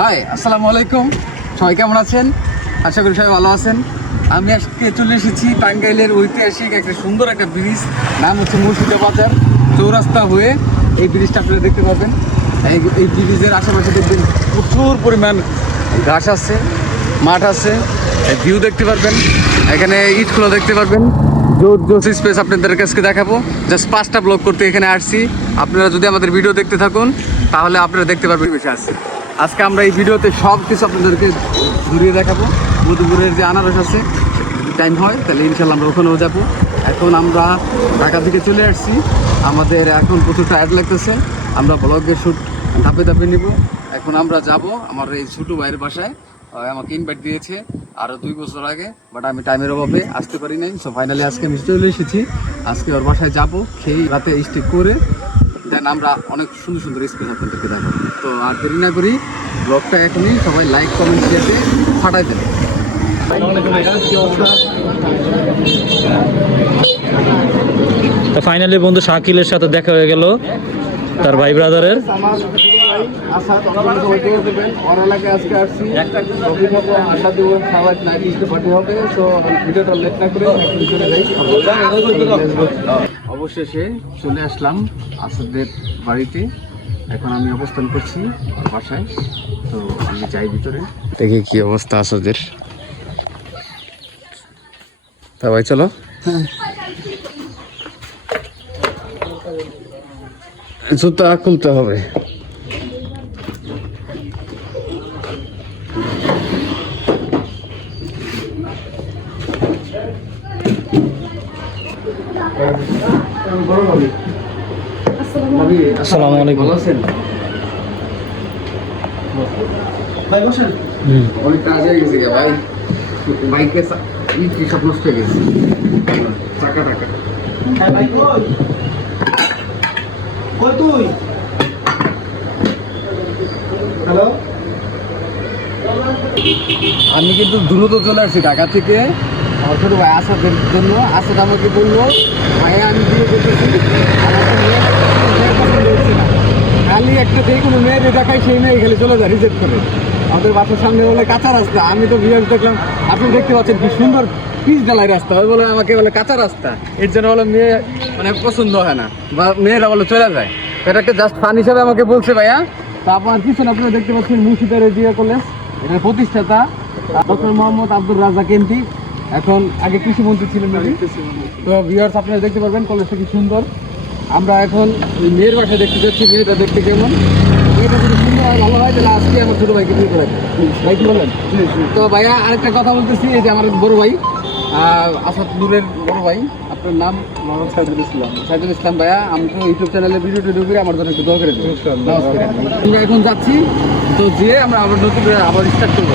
High আসসালামু আলাইকুম। সবাই কেমন আছেন? আশা করি সবাই ভালো আছেন। আমি আজকে চলে এসেছি টাঙ্গাইলের ঐতিহাসিক একটা সুন্দর একটা ব্রিজ। নাম হচ্ছে মুর্শিদা বাজার। চৌরাস্তা হয়ে এই ব্রিজটা আপনারা দেখতে পাবেন। এই ব্রিজের আশেপাশে দেখবেন প্রচুর পরিমাণ ঘাস আছে, মাঠ আছে। ভিউ দেখতে পারবেন। এখানে ইটগুলো দেখতে পারবেন। জোর জোস স্পেস আপনাদের কাছে দেখাবো। জাস্ট পাঁচটা ব্লগ করতে এখানে আসছি। আপনারা যদি আমাদের ভিডিও দেখতে থাকুন, তাহলে আপনারা দেখতে পারবেন। বেশি আছে আজকে আমরা এই ভিডিওতে সব কিছু আপনাদেরকে ঘুরিয়ে দেখাবো। মধুপুরের যে আনারস আছে টাইম হয়, তাহলে ইনশাল্লাহ আমরা ওখানেও যাব। এখন আমরা ঢাকা থেকে চলে আসছি। আমাদের এখন প্রচুর টায়ার্ড লাগতেছে। আমরা ব্লগের শ্যুট ধাপে ধাপে নিব। এখন আমরা যাব আমার এই ছোটো ভাইয়ের বাসায়। আমাকে ইনভাইট দিয়েছে আরও দুই বছর আগে বাট আমি টাইমের অভাবে আসতে পারি নাই। সো ফাইনালি আজকে আমি চলে এসেছি। আজকে ওর বাসায় যাব, খেয়ে রাতে স্টে করে দেন আমরা অনেক সুন্দর সুন্দর স্পেস আপনাদেরকে দেখাবো। তো আর দেরি না করি ব্লগটা এখনই সবাই লাইক কমেন্ট শেয়ার দিয়ে ফাটাই দেন। তো ফাইনালি বন্ধু শাকিলের সাথে দেখা হয়ে গেল তার ভাই ব্রাদারের আড্ডা হবে ভিডিওটা লেট না করে অবশেষে চলে আসলাম আসাদের বাড়িতে। এখন আমি অবস্থান করছি বাসায়, তো আমি যাই ভিতরে। দেখি কি অবস্থা আসাদের। তা ভাই, চলো। হ্যাঁ জুতা খুলতে হবে। আসসালামু আলাইকুম। ভালো আছেন? ভাই বসেন। অনেক কাজ হয়ে গেছে ভাই। বাইকে ই কি সব নষ্ট হয়ে গেছে? টাকা। টাকা হ্যালো? আমি কিন্তু দ্রুত চলে আসছি ঢাকা থেকে। ছোট ভাই আসাদের জন্য আসাদ আমাকে বলল ভাই আমি বিয়ে করতেছি আমার তো মেয়ে মেয়ের পছন্দ হচ্ছে না খালি একটা যে কোনো মেয়ের দেখাই সেই মেয়ে খালি চলে যায় রিজেক্ট করে। আমাদের বাসার সামনে বলে কাঁচা রাস্তা। আমি তো বিয়ে দেখলাম আপনি দেখতে পাচ্ছেন কি সুন্দর পিচ ঢালাই রাস্তা। ওই বলে আমাকে বলে কাঁচা রাস্তা। এর জন্য বলে মেয়ে মানে পছন্দ হয় না বা মেয়েরা বলে চলে যায়। এটা একটা জাস্ট ফান হিসাবে আমাকে বলছে ভাইয়া। তা আপনার পিছনে আপনারা দেখতে পাচ্ছেন মুর্শিদার জিয়া কলেজ এটার প্রতিষ্ঠাতা ডক্টর মোহাম্মদ আব্দুল রাজা কেন্টি এখন আগে কৃষিমন্ত্রী ছিলেন? তো ভিউয়ার্স আপনারা দেখতে পারবেন কলেজটা কি সুন্দর। আমরা এখন ওই মেয়ের বাসায় দেখতে যাচ্ছি মেয়েটা দেখতে কেমন? মেয়েটা যদি সুন্দর হয় ভালো হয় তাহলে আজকে আমার ছোটো ভাইকে বিয়ে করে ভাই কি বলেন? তো ভাইয়া আরেকটা কথা বলতেছি এই যে আমার বড় ভাই আসাদ নূরের বড় ভাই আপনার নাম? মোহাম্মদ সাইদুল ইসলাম। সাইদুল ইসলাম ভাইয়া আমি তো ইউটিউব চ্যানেলে ভিডিও টিডিও করে আমার জন্য একটু দোয়া করে আমরা এখন যাচ্ছি তো যেয়ে আমরা আবার নতুন করে আবার স্টার্ট করব।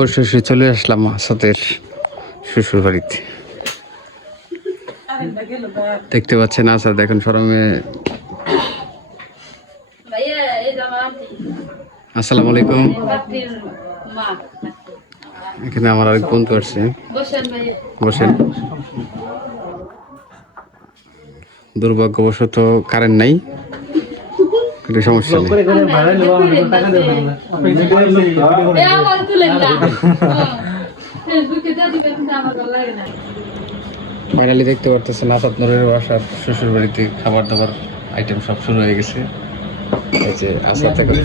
অবশেষে চলে আসলাম আসাদের শ্বশুর বাড়িতে দেখতে পাচ্ছেন আসাদ এখন আনটি। আসসালামু আলাইকুম। এখানে আমার আরেক বন্ধু আসছে বসেন দুর্ভাগ্যবশত কারেন্ট নাই। কোনো সমস্যা নেই। এ আমার তুলেন না। ফেসবুকে যা দিবেন কিন্তু আমার ভালো লাগে না। ফাইনালি দেখতে পারতেছেন আসাদ নরের বাসার শ্বশুর বাড়িতে খাবার দাবার আইটেম সব শুরু হয়ে গেছে। এই যে আসাদ এখন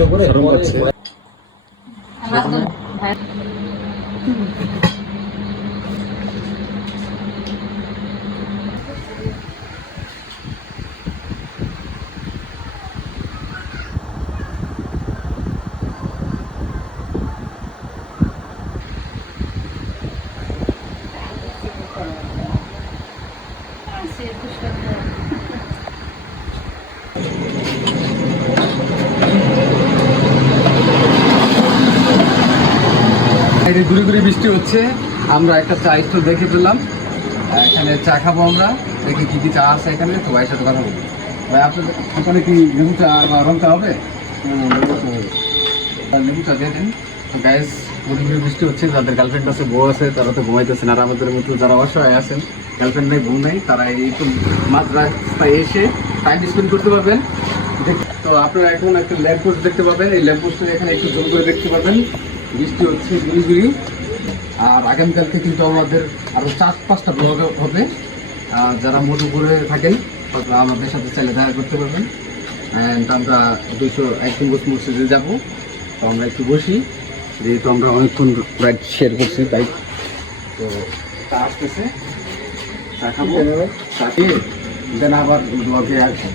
ঘুরে ঘুরে বৃষ্টি হচ্ছে। আমরা একটা চা স্টোর দেখে পেলাম এখানে চা খাব আমরা। দেখি কি কি চা আছে এখানে তো ভাইয়ের সাথে কথা বলব ভাই আপনাদের ওখানে কি লেবু চা বা রং চা হবে। লেবু চা দিয়ে দিন। গ্যাস প্রতিদিন বৃষ্টি হচ্ছে, যাদের গার্লফ্রেন্ড আছে, বউ আছে, তারা তো ঘুমাইতেছেন আর আমাদের মতো যারা অসহায় আছেন গার্লফ্রেন্ড নেই, বউ নেই, তারা এই মাঝ রাস্তায় এসে টাইম স্পেন্ড করতে পারবেন। তো আপনারা এখন একটা ল্যাম্প পোস্ট দেখতে পাবেন। এই ল্যাম্প পোস্টের এখানে একটু জোর করে দেখতে পাবেন বৃষ্টি হচ্ছে গুড়ি আর আগামীকালকে কিন্তু আমাদের আরও চার পাঁচটা ব্লগ হবে। যারা মধুপুরে থাকেন, তারা আমাদের সাথে চাইলে দেখা করতে পারবেন। অ্যান্ড আমরা দুশো একদিন বসে মসজিদে যাব। তো আমরা একটু বসি। যেহেতু আমরা অনেকক্ষণ রাইড শেয়ার করছি বাইক তো তা আসতেছে। চা খাব। চা খেয়ে দেন আবার ব্লগে আসব।